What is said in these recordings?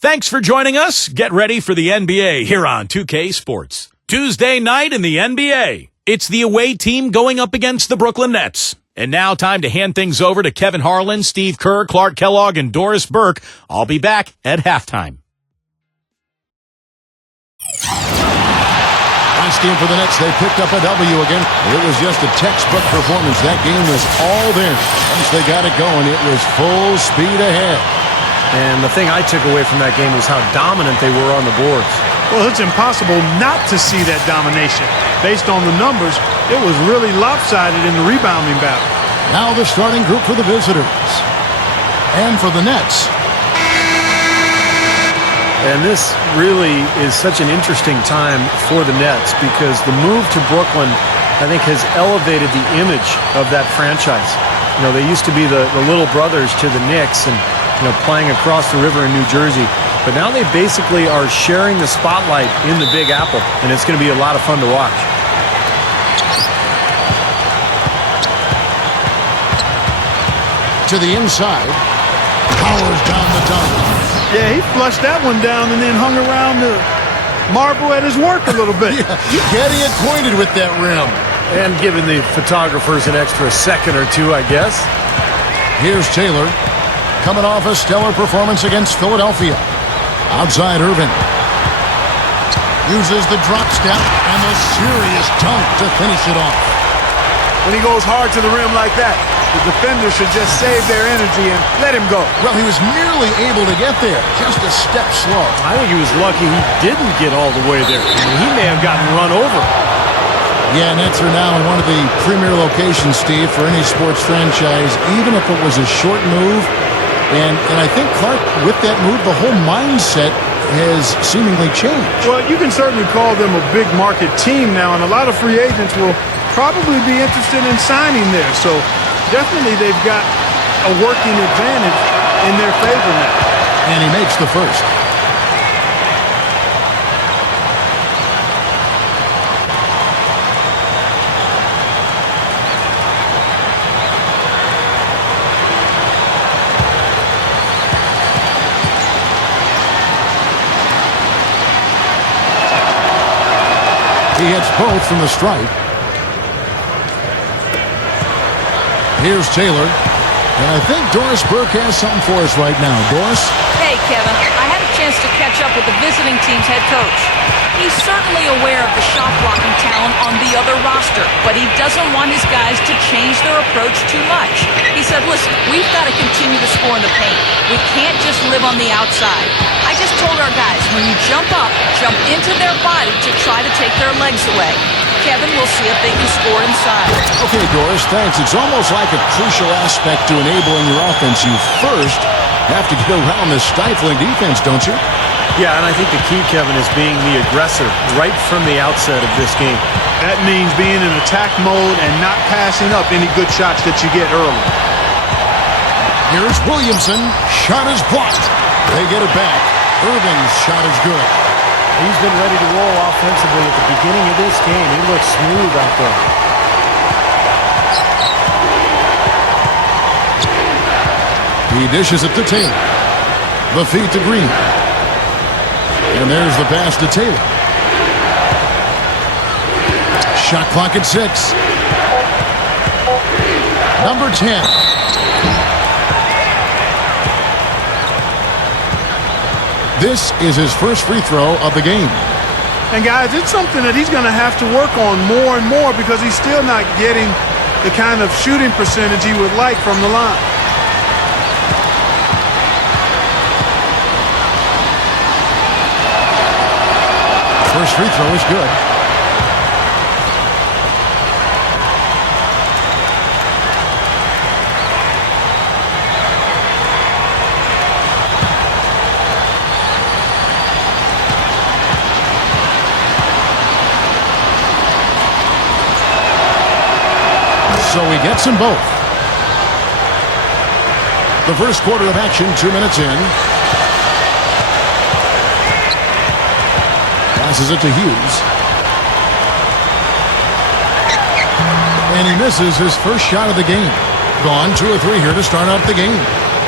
Thanks for joining us. Get ready for the NBA here on 2K Sports. Tuesday night in the NBA. It's the away team going up against the Brooklyn Nets. And now time to hand things over to Kevin Harlan, Steve Kerr, Clark Kellogg, and Doris Burke. I'll be back at halftime. Nice game for the Nets. They picked up a W again. It was just a textbook performance. That game was all there. Once they got it going, it was full speed ahead. And the thing I took away from that game was how dominant they were on the boards. Well, it's impossible not to see that domination. Based on the numbers, it was really lopsided in the rebounding battle. Now the starting group for the visitors. And for the Nets. And this really is such an interesting time for the Nets because the move to Brooklyn, I think, has elevated the image of that franchise. You know, they used to be the little brothers to the Knicks and, you know, playing across the river in New Jersey. But now they basically are sharing the spotlight in the Big Apple, and it's going to be a lot of fun to watch. To the inside. Powers down the dunk. Yeah, he flushed that one down and then hung around to marvel at his work a little bit. Getting acquainted with that rim. And giving the photographers an extra second or two, I guess. Here's Taylor. Coming off a stellar performance against Philadelphia. Outside Irvin. Uses the drop step and the serious dunk to finish it off. When he goes hard to the rim like that, the defender should just save their energy and let him go. Well, he was nearly able to get there. Just a step slow. I think he was lucky he didn't get all the way there. I mean, he may have gotten run over. Yeah, Nets are now in one of the premier locations, Steve, for any sports franchise, even if it was a short move. And I think, Clark, with that move, the whole mindset has seemingly changed. Well, you can certainly call them a big market team now, and a lot of free agents will probably be interested in signing there. So definitely they've got a working advantage in their favor now. And he makes the first. He hits both from the stripe. Here's Taylor. And I think Doris Burke has something for us right now. Doris? Hey, Kevin. I had a chance to catch up with the visiting team's head coach. He's certainly aware of the shot-blocking talent on the other roster, but he doesn't want his guys to change their approach too much. He said, listen, we've got to continue to score in the paint. We can't just live on the outside. I just told our guys, when you jump up, jump into their body to try to take their legs away. Kevin, we'll see if they can score inside. Okay, Doris, thanks. It's almost like a crucial aspect to enabling your offense. You first have to get around the stifling defense, don't you? Yeah, and I think the key, Kevin, is being the aggressor right from the outset of this game. That means being in attack mode and not passing up any good shots that you get early. Here's Williamson. Shot is blocked. They get it back. Irving's shot is good. He's been ready to roll offensively at the beginning of this game. He looks smooth out there. He dishes it to Taylor. The feed to Green. And there's the pass to Taylor. Shot clock at 6. Number 10. This is his first free throw of the game. And, guys, it's something that he's going to have to work on more and more because he's still not getting the kind of shooting percentage he would like from the line. First free throw is good. So he gets them both. The first quarter of action, 2 minutes in. Passes it to Hughes. And he misses his first shot of the game. Gone 2 or 3 here to start out the game.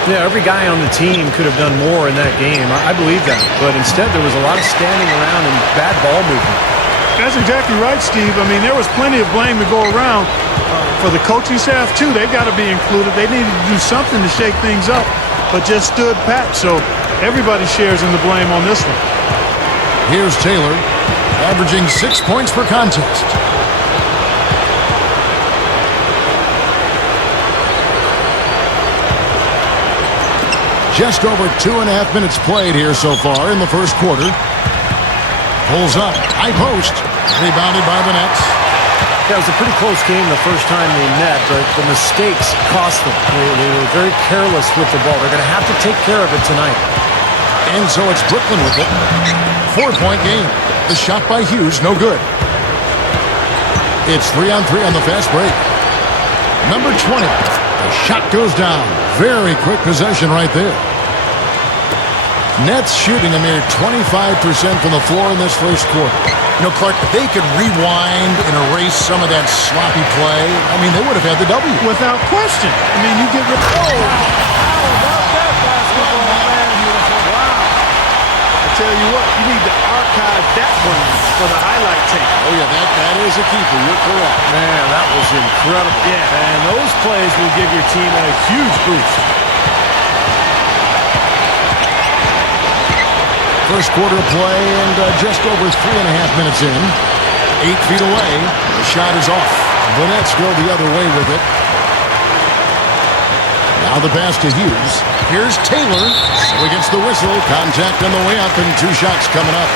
Yeah, every guy on the team could have done more in that game. I believe that. But instead, there was a lot of standing around and bad ball movement. That's exactly right, Steve. I mean, there was plenty of blame to go around for the coaching staff, too. They've got to be included. They needed to do something to shake things up, but just stood pat. So everybody shares in the blame on this one. Here's Taylor, averaging 6 points per contest. Just over 2.5 minutes played here so far in the first quarter. Pulls up, high post, rebounded by the Nets. Yeah, it was a pretty close game the first time they met, but the mistakes cost them. They were very careless with the ball. They're going to have to take care of it tonight. And so it's Brooklyn with it. 4-point game. The shot by Hughes, no good. It's 3-on-3 on the fast break. Number 20. The shot goes down. Very quick possession right there. Nets shooting a mere 25% from the floor in this first quarter. You know, Clark, they could rewind and erase some of that sloppy play. I mean, they would have had the W. Without question. I mean, you get rid of... Oh! How about that basketball, man? Wow. I tell you what, you need to archive that one for the highlight tape. Oh, yeah, that is a keeper. You're correct. Man, that was incredible. Yeah. And those plays will give your team a huge boost. First quarter of play and just over 3.5 minutes in. 8 feet away. The shot is off. The Nets go the other way with it. Now the pass to Hughes. Here's Taylor. So against the whistle. Contact on the way up and 2 shots coming up.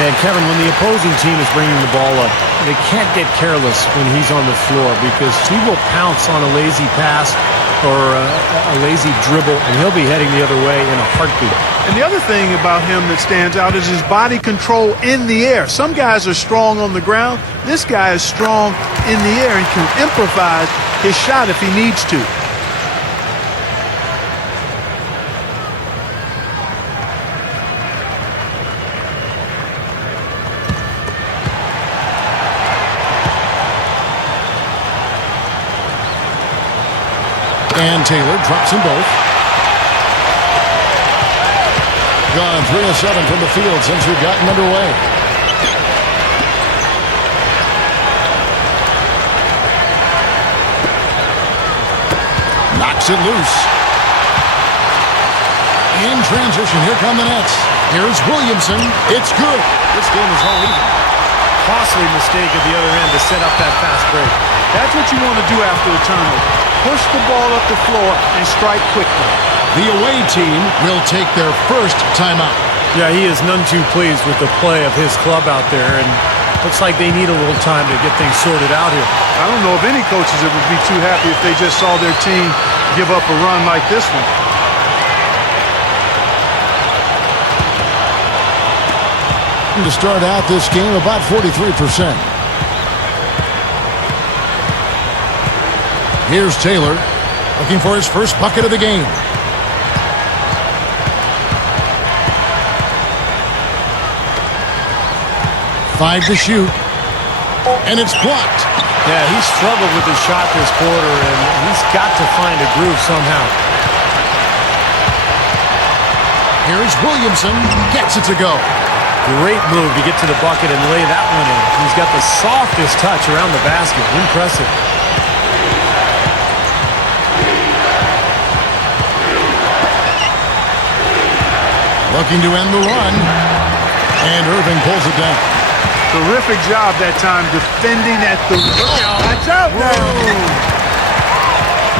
And Kevin, when the opposing team is bringing the ball up, they can't get careless when he's on the floor because he will pounce on a lazy pass or a lazy dribble, and he'll be heading the other way in a heartbeat. And the other thing about him that stands out is his body control in the air. Some guys are strong on the ground. This guy is strong in the air and can improvise his shot if he needs to. And Taylor drops them both. Gone 3 of 7 from the field since we've gotten underway. Knocks it loose. In transition, here come the Nets. Here's Williamson. It's good. This game is all even. Costly mistake at the other end to set up that fast break. That's what you want to do after a turnover. Push the ball up the floor and strike quickly. The away team will take their first timeout. Yeah, he is none too pleased with the play of his club out there, and looks like they need a little time to get things sorted out here. I don't know of any coaches that would be too happy if they just saw their team give up a run like this one. To start out this game, about 43%. Here's Taylor, looking for his first bucket of the game. Five to shoot. And it's blocked. Yeah, he struggled with his shot this quarter, and he's got to find a groove somehow. Here's Williamson. Gets it to go. Great move to get to the bucket and lay that one in. He's got the softest touch around the basket. Impressive. Looking to end the run. And Irving pulls it down. Terrific job that time defending at the... Watch out now!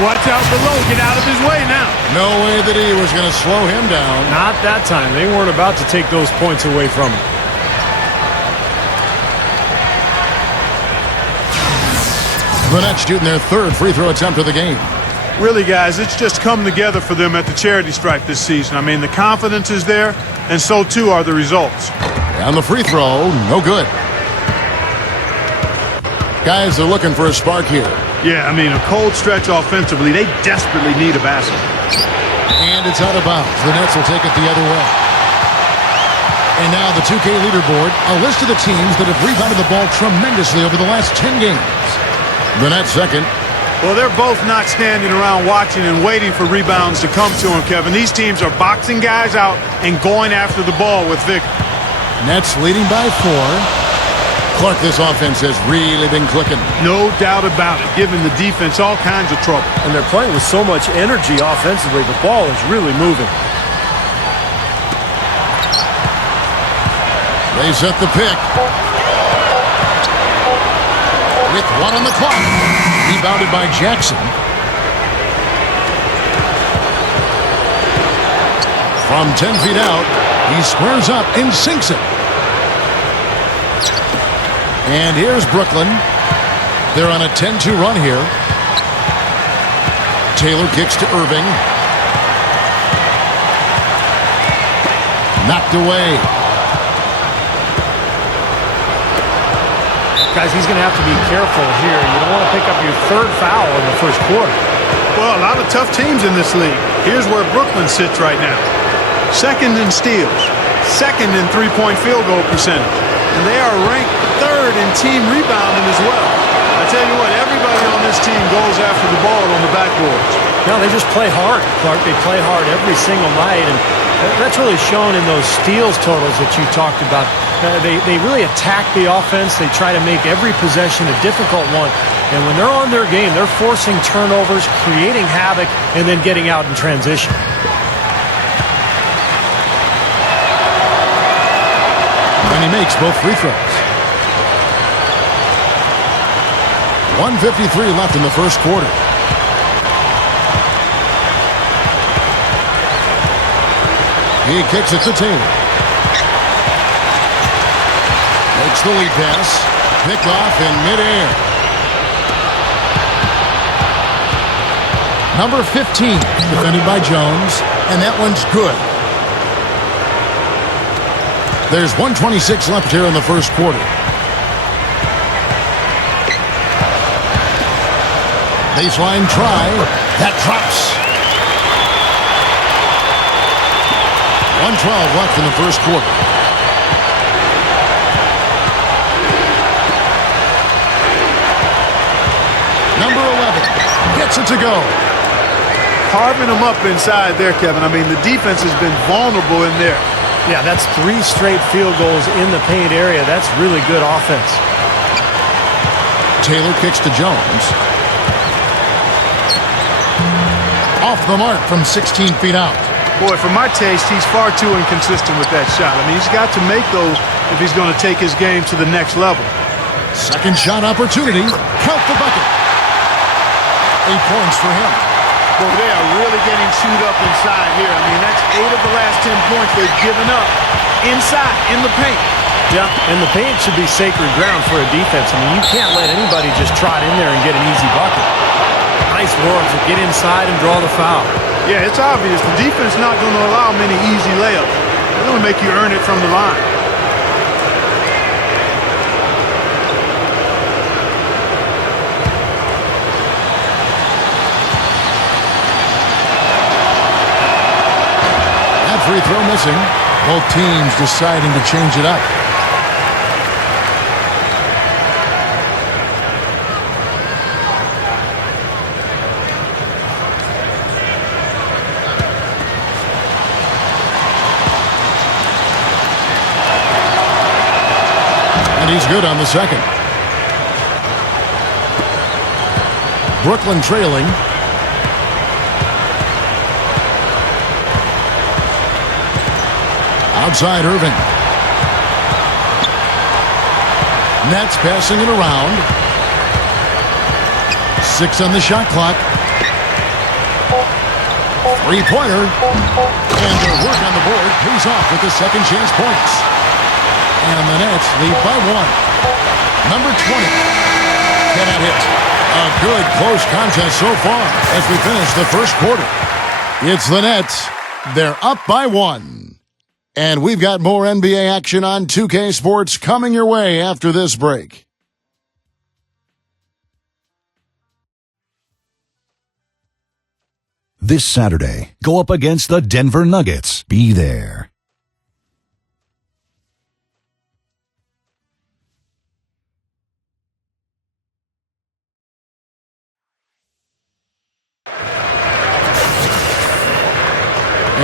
Watch out below. Get out of his way now. No way that he was going to slow him down. Not that time. They weren't about to take those points away from him. The Nets shooting their third free throw attempt of the game. Really, guys, it's just come together for them at the charity stripe this season. I mean, the confidence is there, and so too are the results. And the free throw, no good. Guys, they're looking for a spark here. Yeah, I mean, a cold stretch offensively. They desperately need a basket. And it's out of bounds. The Nets will take it the other way. And now the 2K leaderboard, a list of the teams that have rebounded the ball tremendously over the last 10 games. The Nets second. Well, they're both not standing around watching and waiting for rebounds to come to them, Kevin. These teams are boxing guys out and going after the ball with vigor. Nets leading by 4. Clark, this offense has really been clicking. No doubt about it, giving the defense all kinds of trouble. And they're playing with so much energy offensively. The ball is really moving. They set the pick. With 1 on the clock. Rebounded by Jackson. From 10 feet out, he squares up and sinks it. And here's Brooklyn. They're on a 10-2 run here. Taylor kicks to Irving. Knocked away. Guys, he's going to have to be careful here. You don't want to pick up your 3rd foul in the first quarter. Well, a lot of tough teams in this league. Here's where Brooklyn sits right now. 2nd in steals, 2nd in three-point field goal percentage. And they are ranked 3rd in team rebounding as well. I tell you what, everybody on this team goes after the ball on the backboards. No, they just play hard, Clark. They play hard every single night, and that's really shown in those steals totals that you talked about. They really attack the offense. They try to make every possession a difficult one. And when they're on their game, they're forcing turnovers, creating havoc, and then getting out in transition. And he makes both free throws. 1:53 left in the first quarter. He kicks it to Taylor. Makes the lead pass. Picked off in midair. Number 15, defended by Jones, and that one's good. There's 1:26 left here in the first quarter. Baseline try. That drops. 1:12 left in the first quarter. Number 11 gets it to go. Carving them up inside there, Kevin. I mean, the defense has been vulnerable in there. Yeah, that's 3 straight field goals in the paint area. That's really good offense. Taylor kicks to Jones. Off the mark from 16 feet out. Boy, for my taste, he's far too inconsistent with that shot. I mean, he's got to make those if he's going to take his game to the next level. Second shot opportunity. Count the bucket. 8 points for him. Boy, they are really getting chewed up inside here. I mean, that's 8 of the last 10 points they've given up inside, in the paint. Yeah, and the paint should be sacred ground for a defense. I mean, you can't let anybody just trot in there and get an easy bucket. Nice work to get inside and draw the foul. Yeah, it's obvious. The defense is not going to allow many easy layups. They're going to make you earn it from the line. Free throw missing. Both teams deciding to change it up. And he's good on the second. Brooklyn trailing. Outside Irving. Nets passing it around. 6 on the shot clock. 3-pointer. And their work on the board pays off with the second chance points. And the Nets lead by 1. Number 20 cannot hit. A good close contest so far as we finish the first quarter. It's the Nets. They're up by 1. And we've got more NBA action on 2K Sports coming your way after this break. This Saturday, go up against the Denver Nuggets. Be there.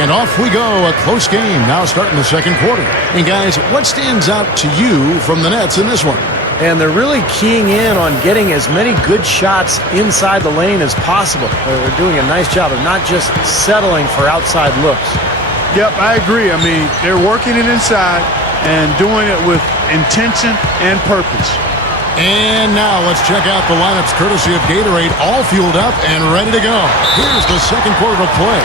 And off we go, a close game now starting the second quarter. And guys, what stands out to you from the Nets in this one? And they're really keying in on getting as many good shots inside the lane as possible. They're doing a nice job of not just settling for outside looks. Yep, I agree. I mean, they're working it inside and doing it with intention and purpose. And now let's check out the lineups courtesy of Gatorade, all fueled up and ready to go. Here's the second quarter of play.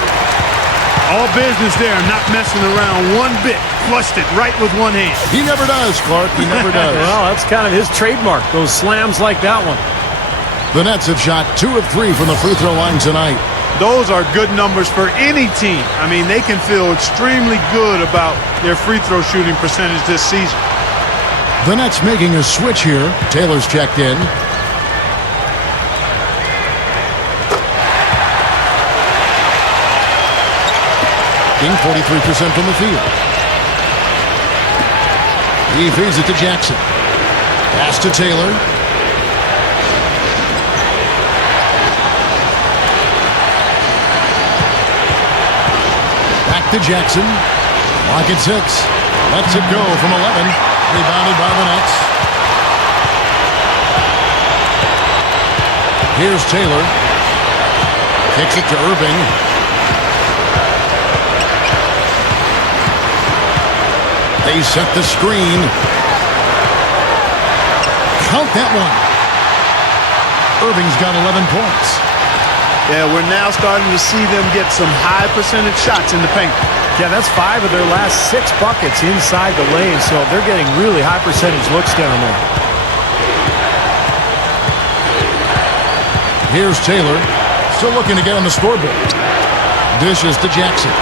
All business there, not messing around one bit. Flushed it right with one hand. He never does, Clark. He never does. Well, that's kind of his trademark, those slams like that one. The Nets have shot 2 of 3 from the free throw line tonight. Those are good numbers for any team. I mean, they can feel extremely good about their free throw shooting percentage this season. The Nets making a switch here. Taylor's checked in. King 43% from the field. He feeds it to Jackson. Pass to Taylor. Back to Jackson. Lock at 6. Lets it go from 11. Rebounded by the Nets. Here's Taylor. Kicks it to Irving. They set the screen. Count that one. Irving's got 11 points. Yeah, we're now starting to see them get some high percentage shots in the paint. Yeah, that's 5 of their last 6 buckets inside the lane, so they're getting really high percentage looks down there. Here's Taylor, still looking to get on the scoreboard. Dishes to Jackson.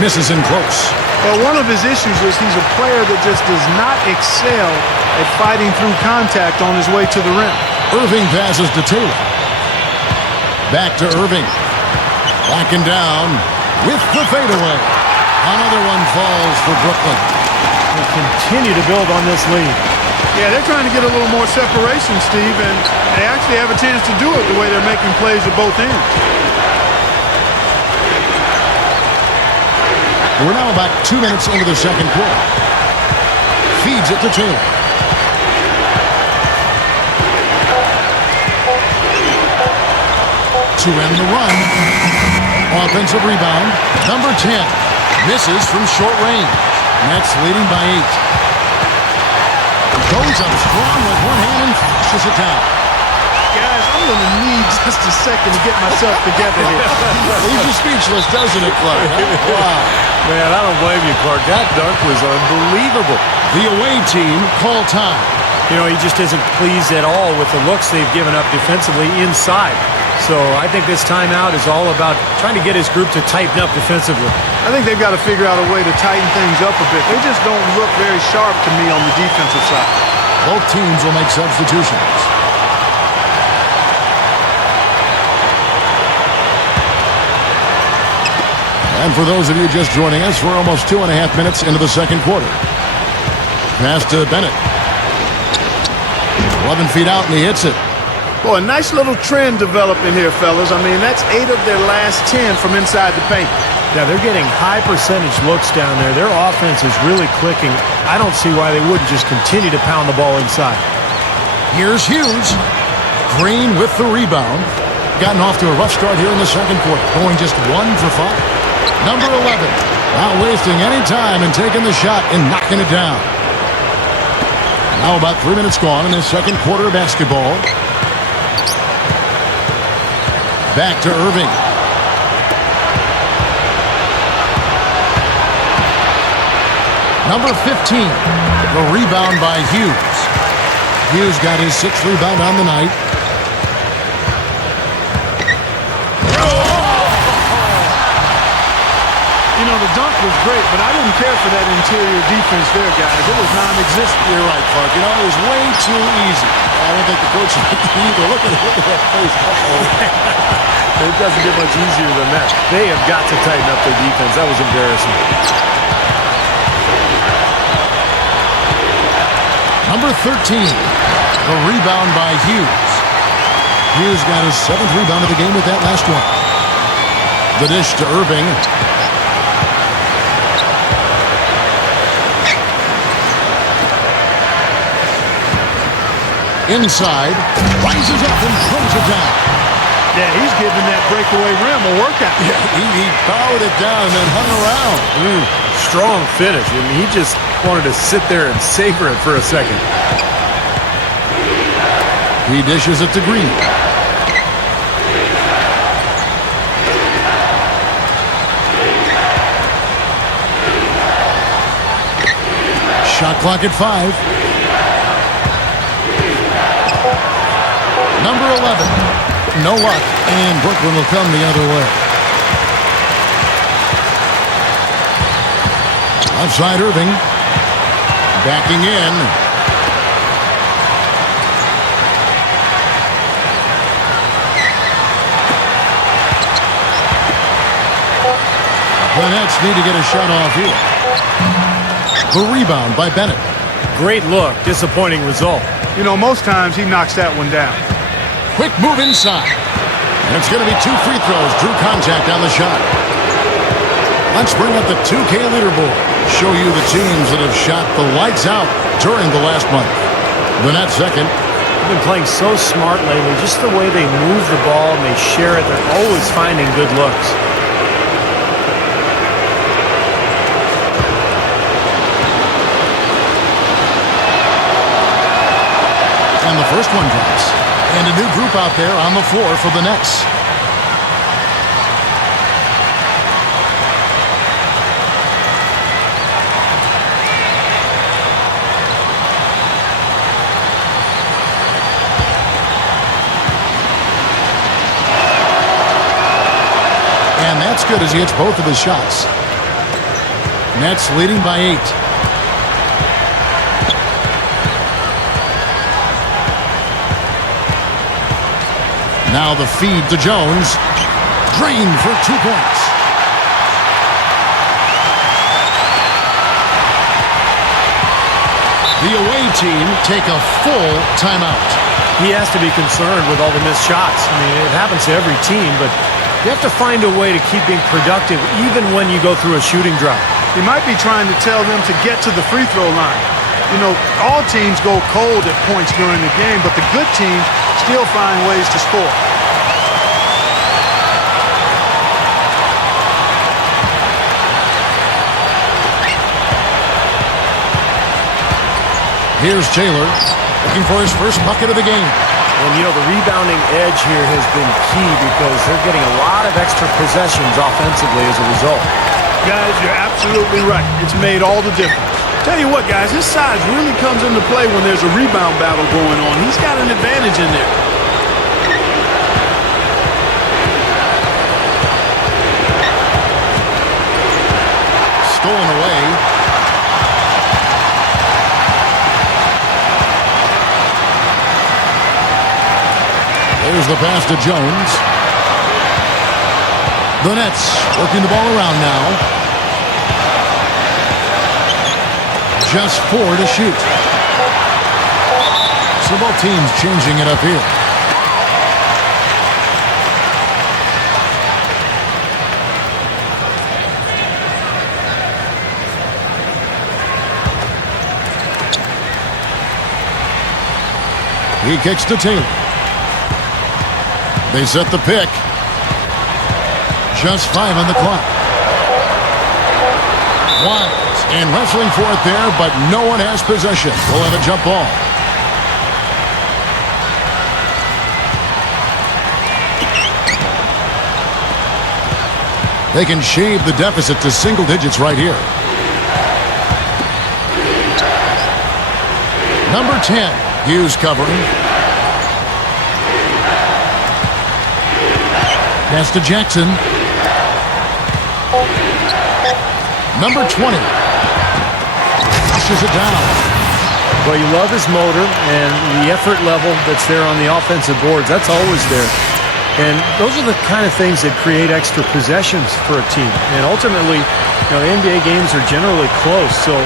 Misses in close. Well, one of his issues is he's a player that just does not excel at fighting through contact on his way to the rim. Irving passes to Taylor. Back to Irving. Backing down with the fadeaway. Another one falls for Brooklyn. They continue to build on this lead. Yeah, they're trying to get a little more separation, Steve, and they actually have a chance to do it the way they're making plays at both ends. We're now about 2 minutes into the second quarter. Feeds it to Taylor. To end the run. Offensive rebound. Number 10. Misses from short range. Nets leading by 8. Goes up strong with one hand and flushes it down. Guys, I'm going to need just a second to get myself together here. Leaves you speechless, doesn't it, Clark? Wow. Man, I don't blame you, Clark. That dunk was unbelievable. The away team call time. You know, he just isn't pleased at all with the looks they've given up defensively inside. So I think this timeout is all about trying to get his group to tighten up defensively. I think they've got to figure out a way to tighten things up a bit. They just don't look very sharp to me on the defensive side. Both teams will make substitutions. And for those of you just joining us, we're almost 2.5 minutes into the second quarter. Pass to Bennett. 11 feet out, and he hits it. Boy, a nice little trend developing here, fellas. I mean, that's 8 of their last 10 from inside the paint. Yeah, they're getting high percentage looks down there. Their offense is really clicking. I don't see why they wouldn't just continue to pound the ball inside. Here's Hughes. Green with the rebound. Gotten off to a rough start here in the second quarter. Going just 1 for 5. Number 11. Not wasting any time and taking the shot and knocking it down. Now about 3 minutes gone in this second quarter of basketball. Back to Irving. Number 15. The rebound by Hughes. Hughes got his 6th rebound on the night. You know, the dunk was great, but I didn't care for that interior defense there, guys. It was non-existent. You're right, Clark. You know, it was way too easy. I don't think the coach liked it either. Look at that face. It doesn't get much easier than that. They have got to tighten up their defense. That was embarrassing. Number 13. The rebound by Hughes. Hughes got his 7th rebound of the game with that last one. The dish to Irving. Inside, rises up and throws it down. Yeah, he's giving that breakaway rim a workout. Yeah, he powered it down and then hung around. Strong finish. I mean, he just wanted to sit there and savor it for a second. He dishes it to Green. Shot clock at 5. Number 11. No luck, and Brooklyn will come the other way. Outside Irving. Backing in. The Nets need to get a shot off here. The rebound by Bennett. Great look. Disappointing result. You know, most times he knocks that one down. Quick move inside. And it's going to be 2 free throws. Drew contact on the shot. Let's bring up the 2K leaderboard. Show you the teams that have shot the lights out during the last month. The Nets second. They've been playing so smart lately. Just the way they move the ball and they share it. They're always finding good looks. And the first one drops. And a new group out there on the floor for the Nets. And that's good as he hits both of his shots. Nets leading by 8. Now the feed to Jones. Drained for 2 points. The away team take a full timeout. He has to be concerned with all the missed shots. I mean, it happens to every team, but you have to find a way to keep being productive even when you go through a shooting drought. He might be trying to tell them to get to the free throw line. You know, all teams go cold at points during the game, but the good teams still find ways to score. Here's Taylor looking for his first bucket of the game. And, you know, the rebounding edge here has been key because they're getting a lot of extra possessions offensively as a result. Guys, you're absolutely right. It's made all the difference. Tell you what, guys, his size really comes into play when there's a rebound battle going on. He's got an advantage in there. Stolen away. There's the pass to Jones. The Nets working the ball around now. Just 4 to shoot. So both teams changing it up here. He kicks to Taylor. They set the pick. Just 5 on the clock. Wild. And wrestling for it there, but no one has possession. We'll have a jump ball. They can shave the deficit to single digits right here. Number 10, Hughes covering. Pass to Jackson. Number 20. Pushes it down. Well, you love his motor and the effort level that's there on the offensive boards. That's always there. And those are the kind of things that create extra possessions for a team. And ultimately, you know, NBA games are generally close. So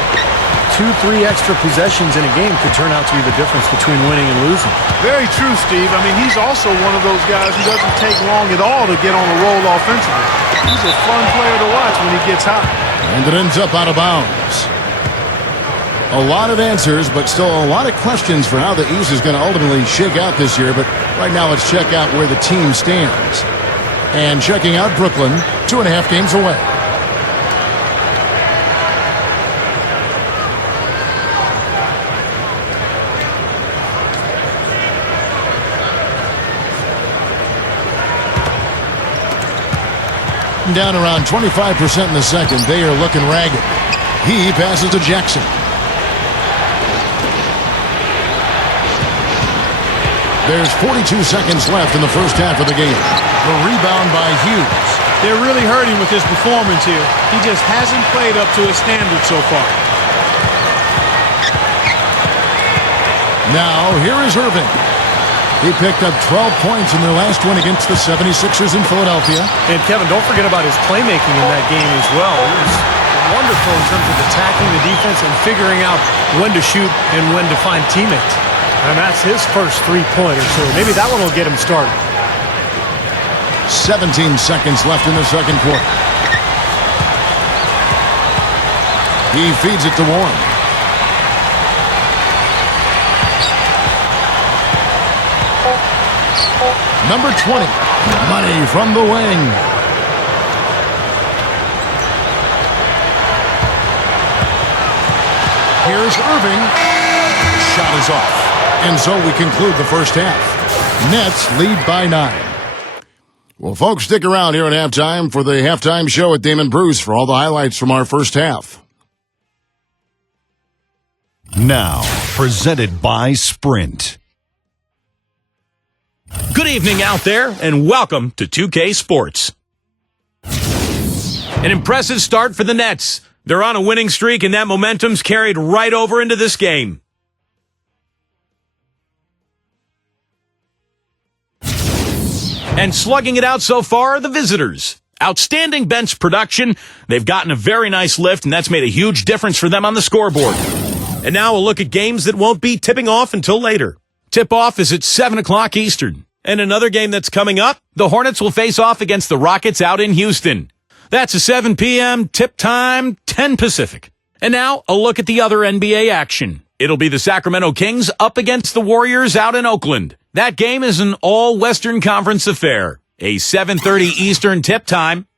2-3 extra possessions in a game could turn out to be the difference between winning and losing. Very true, Steve. I mean, he's also one of those guys who doesn't take long at all to get on a roll offensively. He's a fun player to watch when he gets hot. And it ends up out of bounds. A lot of answers, but still a lot of questions for how the East is going to ultimately shake out this year. But right now, let's check out where the team stands. And checking out Brooklyn, 2.5 games away. Down around 25% in the second. They are looking ragged. He passes to Jackson. There's 42 seconds left in the first half of the game. The rebound by Hughes. They're really hurting with his performance here. He just hasn't played up to his standard so far. Now, here is Irving. He picked up 12 points in their last win against the 76ers in Philadelphia. And, Kevin, don't forget about his playmaking in that game as well. It was wonderful in terms of attacking the defense and figuring out when to shoot and when to find teammates. And that's his first three-pointer, so maybe that one will get him started. 17 seconds left in the second quarter. He feeds it to Warren. Number 20. Money from the wing. Here's Irving. Shot is off. And so we conclude the first half. Nets lead by 9. Well, folks, stick around here at halftime for the halftime show with Damon Bruce for all the highlights from our first half. Now, presented by Sprint. Good evening out there, and welcome to 2K Sports. An impressive start for the Nets. They're on a winning streak, and that momentum's carried right over into this game. And slugging it out so far are the visitors. Outstanding bench production. They've gotten a very nice lift, and that's made a huge difference for them on the scoreboard. And now we'll look at games that won't be tipping off until later. Tip-off is at 7 o'clock Eastern. And another game that's coming up, the Hornets will face off against the Rockets out in Houston. That's a 7 p.m. tip time, 10 Pacific. And now a look at the other NBA action. It'll be the Sacramento Kings up against the Warriors out in Oakland. That game is an all-Western Conference affair. A 7:30 Eastern tip time.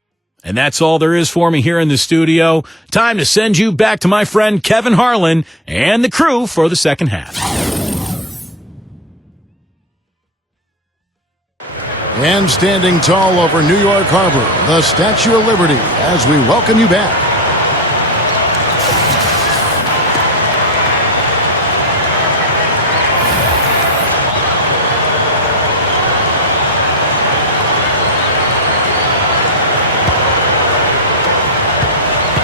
And that's all there is for me here in the studio. Time to send you back to my friend Kevin Harlan and the crew for the second half. And standing tall over New York Harbor, the Statue of Liberty, as we welcome you back.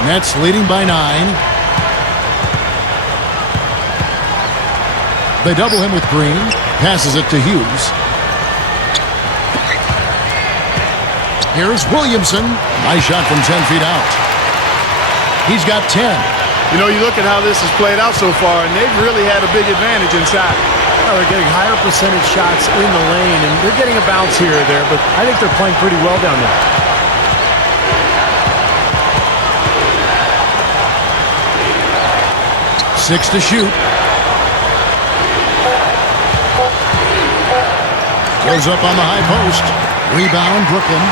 Nets leading by 9. They double him with Green. Passes it to Hughes. Here's Williamson. Nice shot from 10 feet out. He's got 10. You know, you look at how this has played out so far, and they've really had a big advantage inside. Well, they're getting higher percentage shots in the lane, and they're getting a bounce here or there, but I think they're playing pretty well down there. Six to shoot. Goes up on the high post. Rebound, Brooklyn.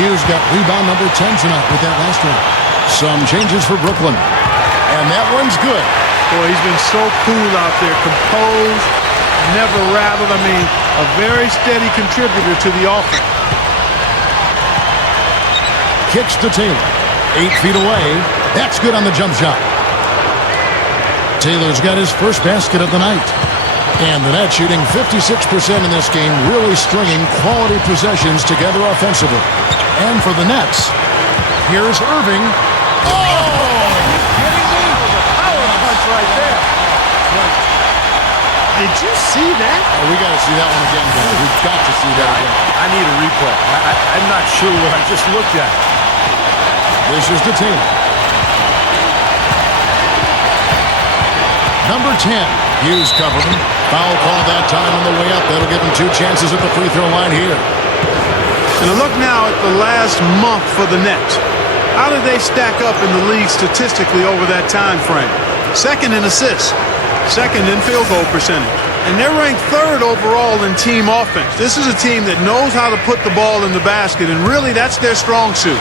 Hughes got rebound number 10 tonight with that last one. Some changes for Brooklyn. And that one's good. Boy, he's been so cool out there. Composed, never rattled. I mean, a very steady contributor to the offense. Kicks to Taylor. 8 feet away. That's good on the jump shot. Taylor's got his first basket of the night. And the Nets shooting 56% in this game, really stringing quality possessions together offensively. And for the Nets, here's Irving. Oh! Kidding me? It was a power punch right there. Did you see that? Oh, we got to see that one again, guys. We've got to see that again. I need a replay. I'm not sure what I just looked at. This is the Taylor. Number 10, Hughes covering. Foul call that time on the way up. That'll give him 2 chances at the free throw line here. And a look now at the last month for the Nets. How do they stack up in the league statistically over that time frame? Second in assists, second in field goal percentage. And they're ranked third overall in team offense. This is a team that knows how to put the ball in the basket, and really that's their strong suit.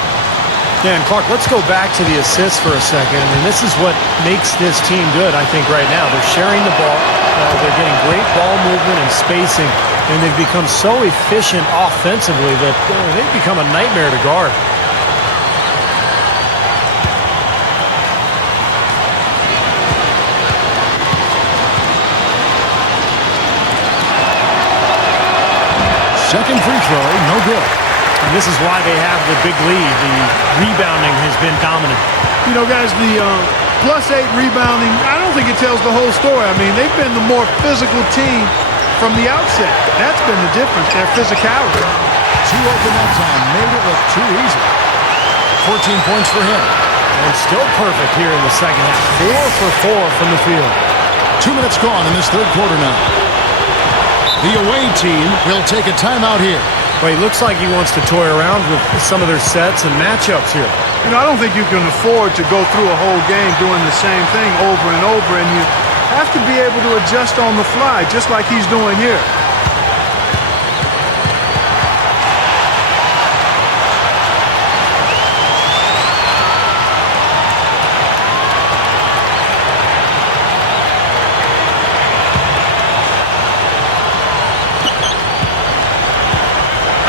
Yeah, and Clark, let's go back to the assists for a second. I mean, this is what makes this team good, I think, right now. They're sharing the ball. They're getting great ball movement and spacing, and they've become so efficient offensively that they've become a nightmare to guard. Second free throw, no good. And this is why they have the big lead. The rebounding has been dominant. You know, guys, the +8 rebounding, I don't think it tells the whole story. I mean, they've been the more physical team from the outset. That's been the difference, their physicality. 2 open that time, made it look too easy. 14 points for him. And still perfect here in the second half. 4 for 4 from the field. 2 minutes gone in this third quarter now. The away team will take a timeout here. Well, he looks like he wants to toy around with some of their sets and matchups here. You know, I don't think you can afford to go through a whole game doing the same thing over and over, and you have to be able to adjust on the fly, just like he's doing here.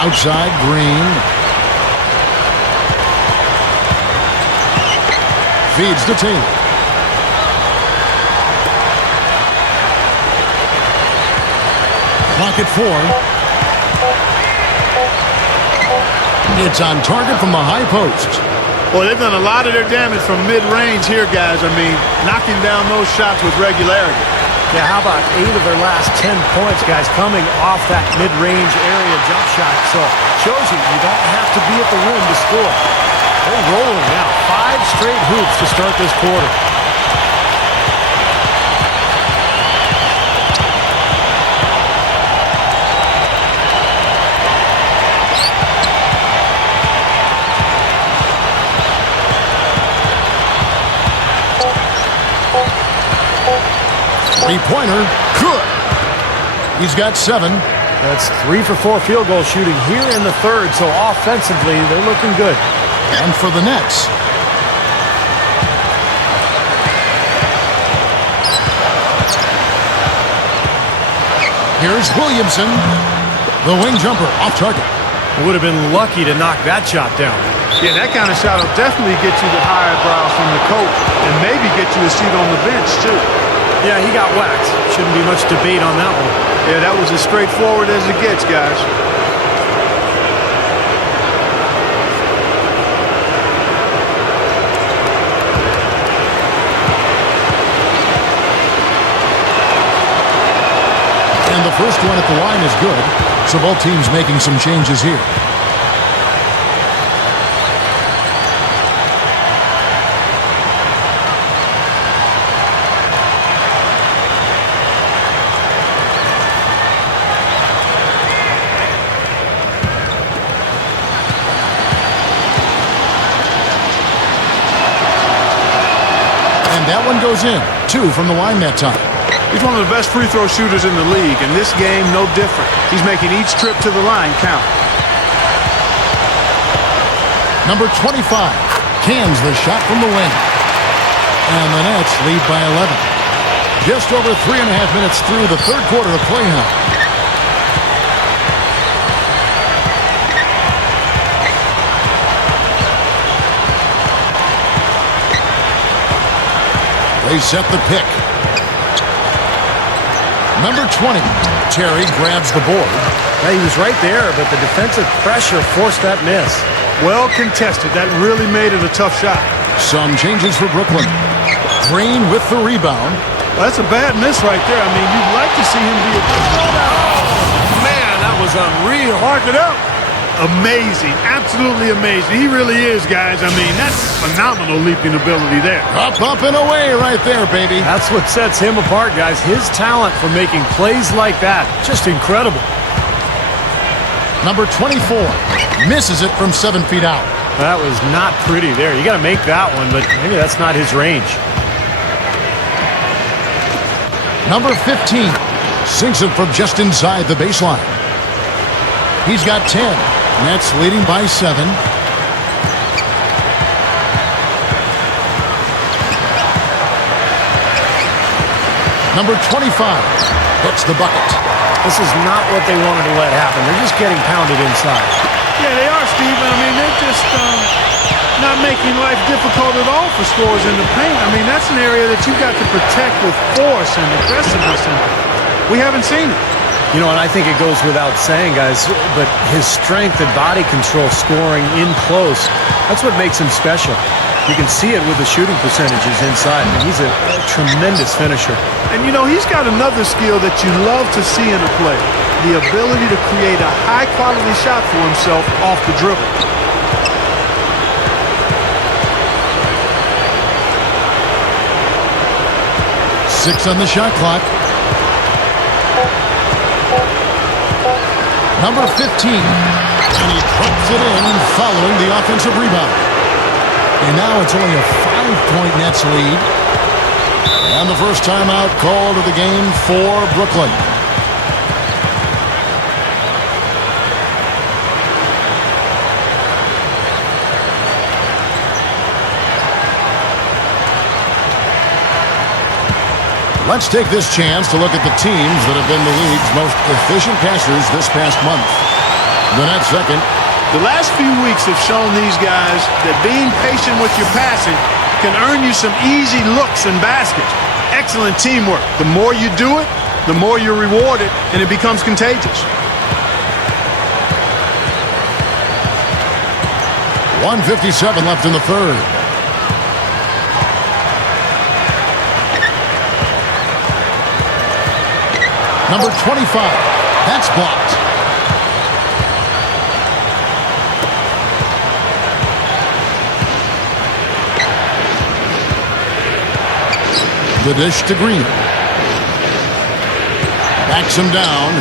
Outside, Green. Feeds to Taylor. Clock at 4. It's on target from the high post. Well, they've done a lot of their damage from mid-range here, guys. I mean, knocking down those shots with regularity. Yeah, how about 8 of their last 10 points, guys, coming off that mid-range area jump shot. So, shows you don't have to be at the rim to score. They're rolling now. 5 straight hoops to start this quarter. Three-pointer, good. He's got 7. That's 3 for 4 field goal shooting here in the third. So offensively, they're looking good. And for the Nets. Here's Williamson. The wing jumper off target. Would have been lucky to knock that shot down. Yeah, that kind of shot will definitely get you the high eyebrows from the coach and maybe get you a seat on the bench, too. Yeah, he got whacked. Shouldn't be much debate on that one. Yeah, that was as straightforward as it gets, guys. And the first one at the line is good. So both teams making some changes here. That one goes in. 2 from the line that time. He's one of the best free throw shooters in the league, and this game, no different. He's making each trip to the line count. Number 25 cans the shot from the wing. And the Nets lead by 11. Just over 3.5 minutes through the third quarter of play now. They set the pick. Number 20, Terry grabs the board. Yeah, he was right there, but the defensive pressure forced that miss. Well contested. That really made it a tough shot. Some changes for Brooklyn. Green with the rebound. Well, that's a bad miss right there. I mean, you'd like to see him be a... Oh, man, that was unreal. Mark it up. amazing, absolutely amazing. He really is, guys. I mean, that's phenomenal leaping ability there. Up, and away right there, baby. That's what sets him apart, guys. His talent for making plays like that, just incredible. Number 24 misses it from 7 feet out. That was not pretty there. You got to make that one, but maybe that's not his range. Number 15 sinks it from just inside the baseline. He's got 10. Nets leading by 7. Number 25 hits the bucket. This is not what they wanted to let happen. They're just getting pounded inside. Yeah, they are, Steven. I mean, they're just not making life difficult at all for scorers in the paint. I mean, that's an area that you've got to protect with force and aggressiveness, and we haven't seen it. You know, and I think it goes without saying, guys, but his strength and body control scoring in close, that's what makes him special. You can see it with the shooting percentages inside. I mean, he's a tremendous finisher. And, you know, he's got another skill that you love to see in a player, the ability to create a high-quality shot for himself off the dribble. Six on the shot clock. Number 15. And he drops it in following the offensive rebound. And now it's only a 5-point Nets lead. And the first timeout called of the game for Brooklyn. Let's take this chance to look at the teams that have been the league's most efficient passers this past month. The Nets second. The last few weeks have shown these guys that being patient with your passing can earn you some easy looks and baskets. Excellent teamwork. The more you do it, the more you're rewarded, and it becomes contagious. 1:57 left in the third. Number 25. That's blocked. The dish to Green. Backs him down.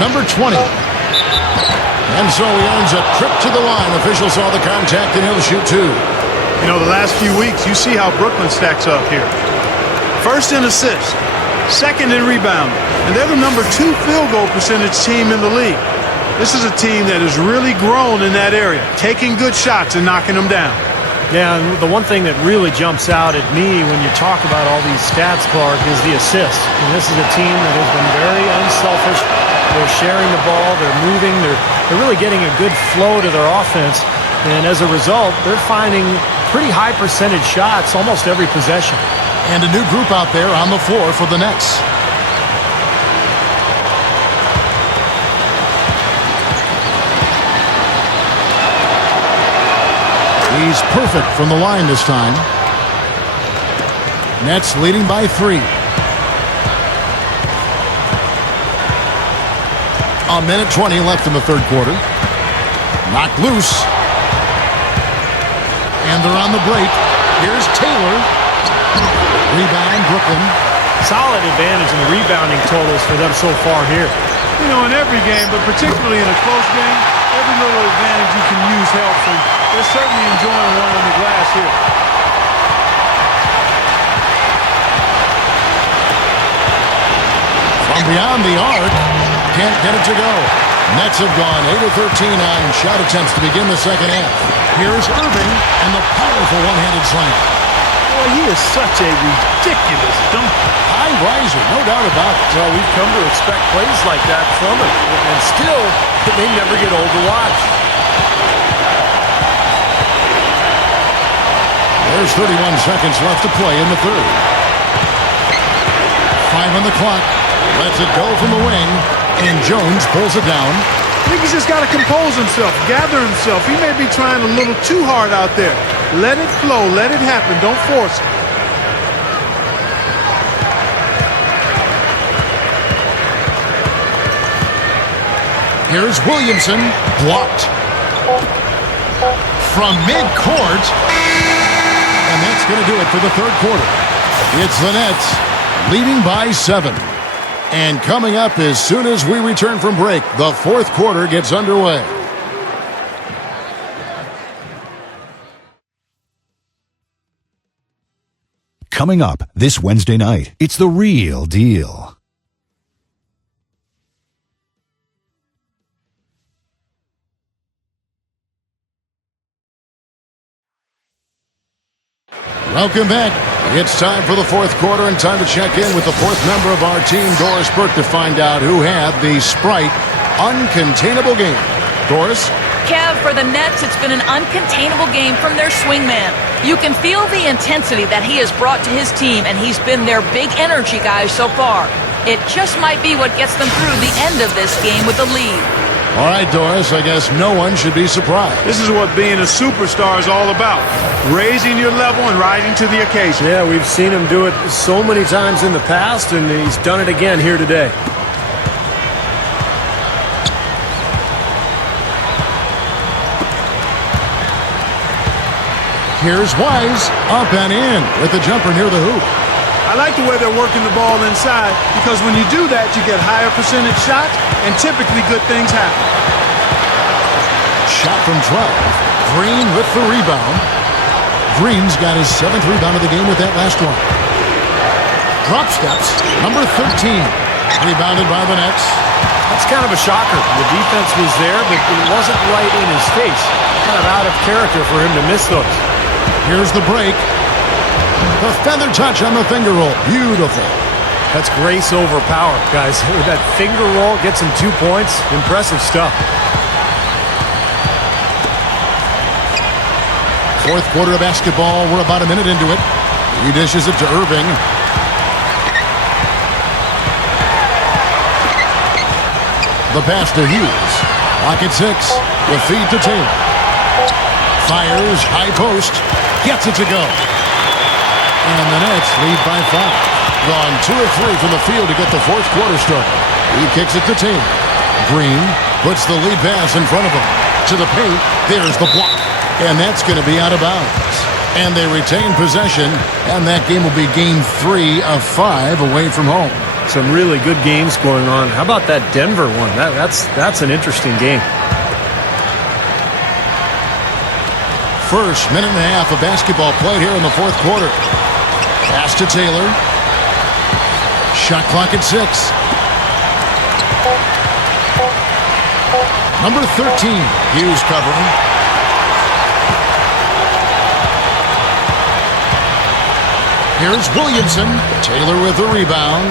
Number 20. And so he earns a trip to the line. Officials saw the contact and he'll shoot 2. You know, the last few weeks, you see how Brooklyn stacks up here. First in assists, second in rebound, and they're the number 2 field goal percentage team in the league. This is a team that has really grown in that area, taking good shots and knocking them down. Yeah, and the one thing that really jumps out at me when you talk about all these stats, Clark, is the assists. And this is a team that has been very unselfish. They're sharing the ball, they're moving, they're really getting a good flow to their offense. And as a result, they're finding pretty high percentage shots almost every possession. And a new group out there on the floor for the Nets. He's perfect from the line this time. Nets leading by 3. A minute 20 left in the third quarter. Knocked loose. And they're on the break. Here's Taylor. Rebound, Brooklyn. Solid advantage in the rebounding totals for them so far here. You know, in every game, but particularly in a close game, every little advantage you can use helps, and they're certainly enjoying one on the glass here. From beyond the arc, can't get it to go. Nets have gone 8 of 13 on shot attempts to begin the second half. Here's Irving and the powerful one-handed slam. Boy, he is such a ridiculous dunker. High riser, no doubt about it. Well, we've come to expect plays like that from him, and still, they never get old to watch. There's 31 seconds left to play in the third. 5 on the clock. Lets it go from the wing, and Jones pulls it down. I think he's just got to compose himself, gather himself. He may be trying a little too hard out there. Let it flow. Let it happen. Don't force it. Here's Williamson, blocked. From midcourt. And that's going to do it for the third quarter. It's the Nets leading by 7. And coming up as soon as we return from break, the fourth quarter gets underway. Coming up this Wednesday night, it's The Real Deal. Welcome back. It's time for the fourth quarter and time to check in with the fourth member of our team, Doris Burke, to find out who had the Sprite uncontainable game. Doris? Kev, for the Nets, it's been an uncontainable game from their swingman. You can feel the intensity that he has brought to his team, and he's been their big energy guy so far. It just might be what gets them through the end of this game with the lead. All right, Doris, I guess no one should be surprised. This is what being a superstar is all about. Raising your level and rising to the occasion. Yeah, we've seen him do it so many times in the past, and he's done it again here today. Here's Wise, up and in with the jumper near the hoop. I like the way they're working the ball inside because when you do that, you get higher percentage shots and typically good things happen. Shot from 12. Green with the rebound. Green's got his 7th rebound of the game with that last one. Drop steps, number 13. Rebounded by the Nets. That's kind of a shocker. The defense was there, but it wasn't right in his face. Kind of out of character for him to miss those. Here's the break. The feather touch on the finger roll. Beautiful. That's grace over power, guys. With that finger roll, gets him 2 points. Impressive stuff. Fourth quarter of basketball. We're about a minute into it. He dishes it to Irving. The pass to Hughes. Pocket 6. The feed to Taylor. Fires. High post. Gets it to go. And the Nets lead by 5. Gone 2 of 3 from the field to get the fourth quarter started. He kicks it to Taylor. Green puts the lead pass in front of him. To the paint. There's the block. And that's going to be out of bounds. And they retain possession. And that game will be game 3 of 5 away from home. Some really good games going on. How about that Denver one? That's an interesting game. First minute and a half of basketball played here in the fourth quarter. Pass to Taylor. Shot clock at 6. Number 13. Hughes covering. Here's Williamson. Taylor with the rebound.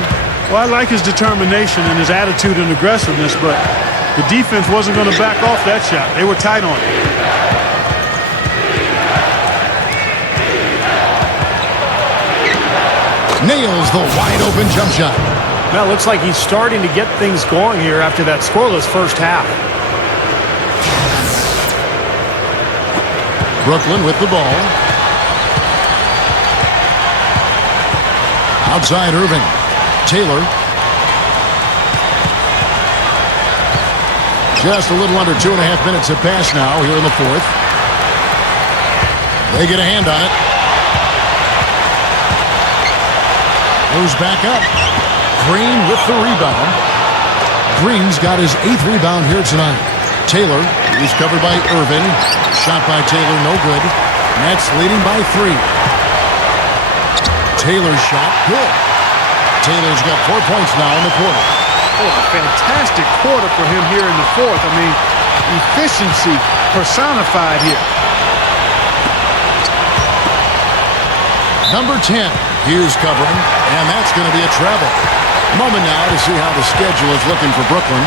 Well, I like his determination and his attitude and aggressiveness, but the defense wasn't going to back off that shot. They were tight on it. Nails the wide-open jump shot. Now it looks like he's starting to get things going here after that scoreless first half. Brooklyn with the ball. Outside Irving. Taylor. Just a little under 2.5 minutes have passed now here in the fourth. They get a hand on it. Goes back up. Green with the rebound. Green's got his 8th rebound here tonight. Taylor, he's covered by Irving. Shot by Taylor, no good. Nets leading by 3. Taylor's shot, good. Taylor's got 4 points now in the quarter. Oh, a fantastic quarter for him here in the fourth. I mean, efficiency personified here. Number 10, Hughes covering, and that's going to be a travel. Moment now to see how the schedule is looking for Brooklyn.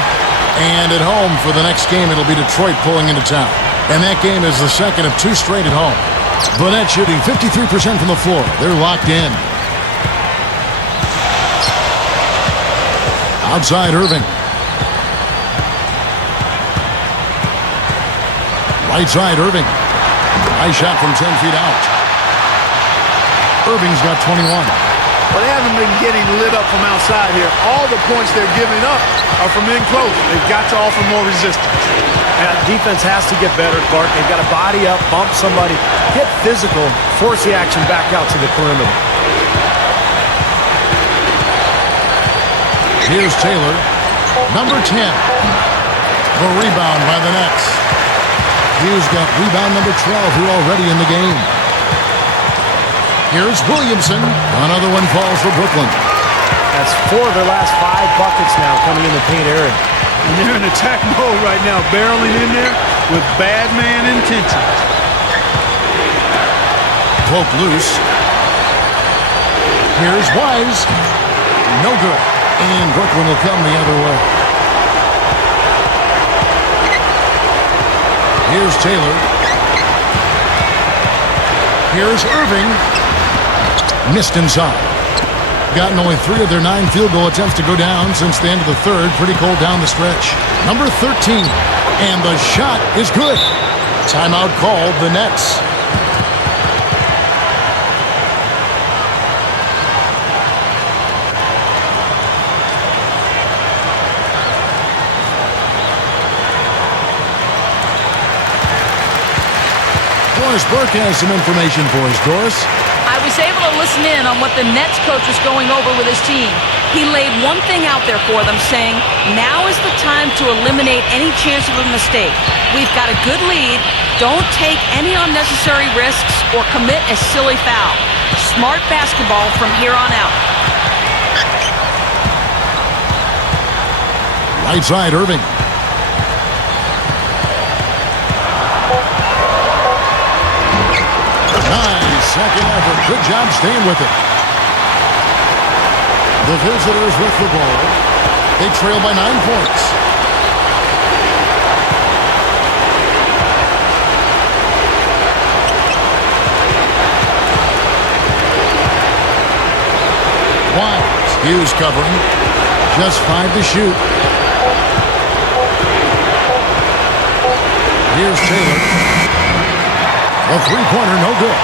And at home for the next game, it'll be Detroit pulling into town. And that game is the second of 2 straight at home. The Nets shooting 53% from the floor. They're locked in. Outside Irving. Right side Irving. High shot from 10 feet out. Irving's got 21. Well, they haven't been getting lit up from outside here. All the points they're giving up are from in close. They've got to offer more resistance. Yeah, defense has to get better, Clark. They've got to body up, bump somebody, get physical, force the action back out to the perimeter. Here's Taylor, number 10. The rebound by the Nets. Hughes got rebound number 12 here already in the game. Here's Williamson. Another one falls for Brooklyn. That's 4 of their last 5 buckets now coming in the paint area. And they're in attack mode right now, barreling in there with bad man intentions. Poke loose. Here's Wise. No good. And Brooklyn will come the other way. Here's Taylor. Here's Irving. Missed inside. Gotten only 3 of their 9 field goal attempts to go down since the end of the third. Pretty cold down the stretch. Number 13. And the shot is good. Timeout called the Nets. Doris Burke has some information for us, Doris. I was able to listen in on what the Nets coach was going over with his team. He laid one thing out there for them, saying, now is the time to eliminate any chance of a mistake. We've got a good lead. Don't take any unnecessary risks or commit a silly foul. Smart basketball from here on out. Right side, Irving. Nice second effort. Good job staying with it. The visitors with the ball. They trail by 9 points. Wise. Hughes covering. Just 5 to shoot. Here's Taylor. A three-pointer, no good.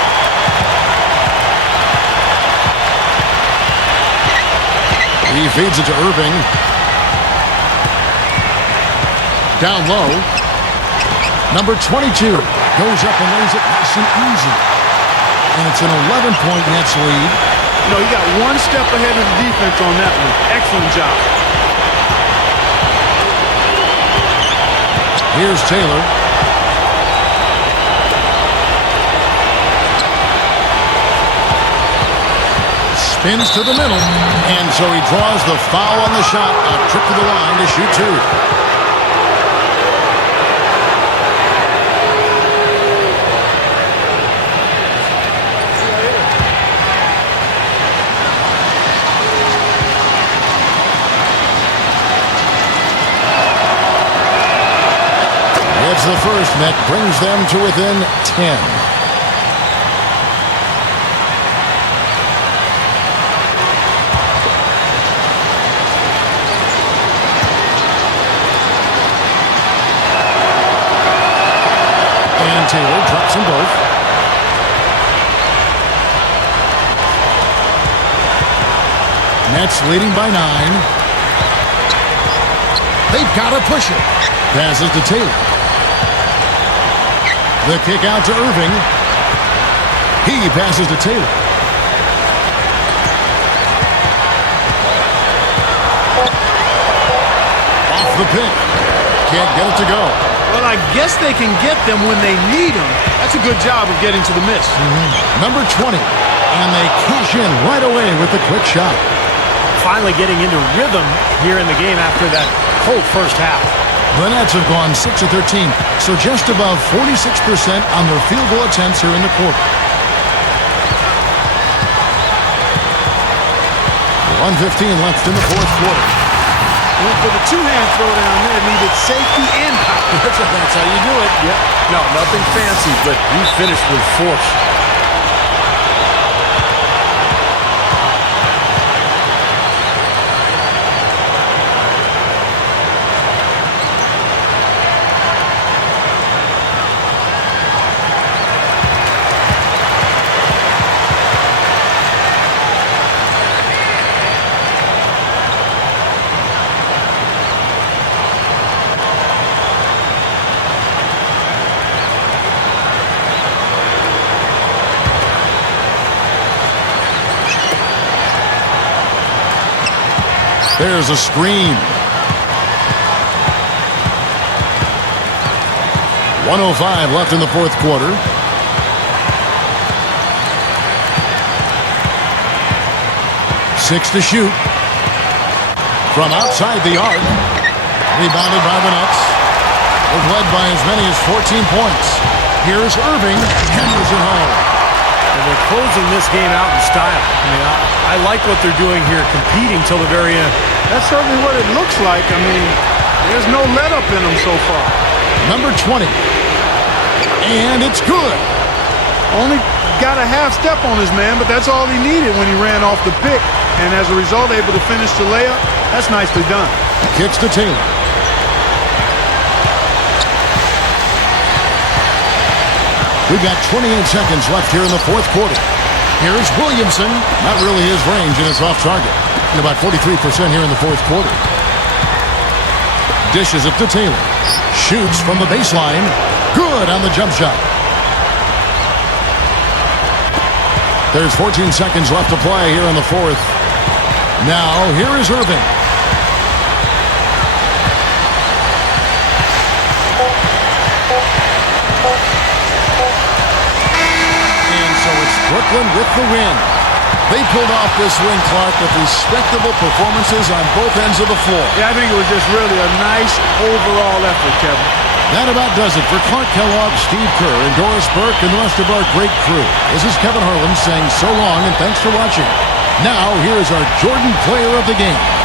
He feeds it to Irving. Down low. Number 22 goes up and lays it nice and easy. And it's an 11-point Nets lead. You know, he got one step ahead of the defense on that one. Excellent job. Here's Taylor. Spins to the middle, and so he draws the foul on the shot. A trip to the line to shoot 2. It's the first that brings them to within 10. Taylor drops them both. Nets leading by 9. They've got to push it. Passes to Taylor. The kick out to Irving. He passes to Taylor. Off the pick. Can't get it to go. Well, I guess they can get them when they need them. That's a good job of getting to the miss. Number 20. And they cash in right away with the quick shot. Finally getting into rhythm here in the game after that cold first half. The Nets have gone 6 of 13, so just above 46% on their field goal attempts here in the quarter. 1:15 left in the fourth quarter. Went for the two-hand throwdown there. Needed safety and power. That's how you do it. Yep. No, nothing fancy, but he finished with force. There's a screen. 1:05 left in the fourth quarter. Six to shoot. From outside the arc. Rebounded by the Nets. They've led by as many as 14 points. Here's Irving. Hammers it home. And they're closing this game out in style. I mean, I like what they're doing here, competing till the very end. That's certainly what it looks like. I mean, there's no let-up in them so far. Number 20. And it's good. Only got a half step on his man, but that's all he needed when he ran off the pick. And as a result, able to finish the layup. That's nicely done. Kicks to Taylor. We've got 28 seconds left here in the fourth quarter. Here's Williamson. Not really his range, and it's off target. And about 43% here in the fourth quarter. Dishes it to Taylor. Shoots from the baseline. Good on the jump shot. There's 14 seconds left to play here in the fourth. Now, here is Irving. Brooklyn with the win. They pulled off this win, Clark, with respectable performances on both ends of the floor. Yeah, I think it was just really a nice overall effort, Kevin. That about does it for Clark Kellogg, Steve Kerr, and Doris Burke, and the rest of our great crew. This is Kevin Harlan saying so long and thanks for watching. Now, here is our Jordan Player of the Game.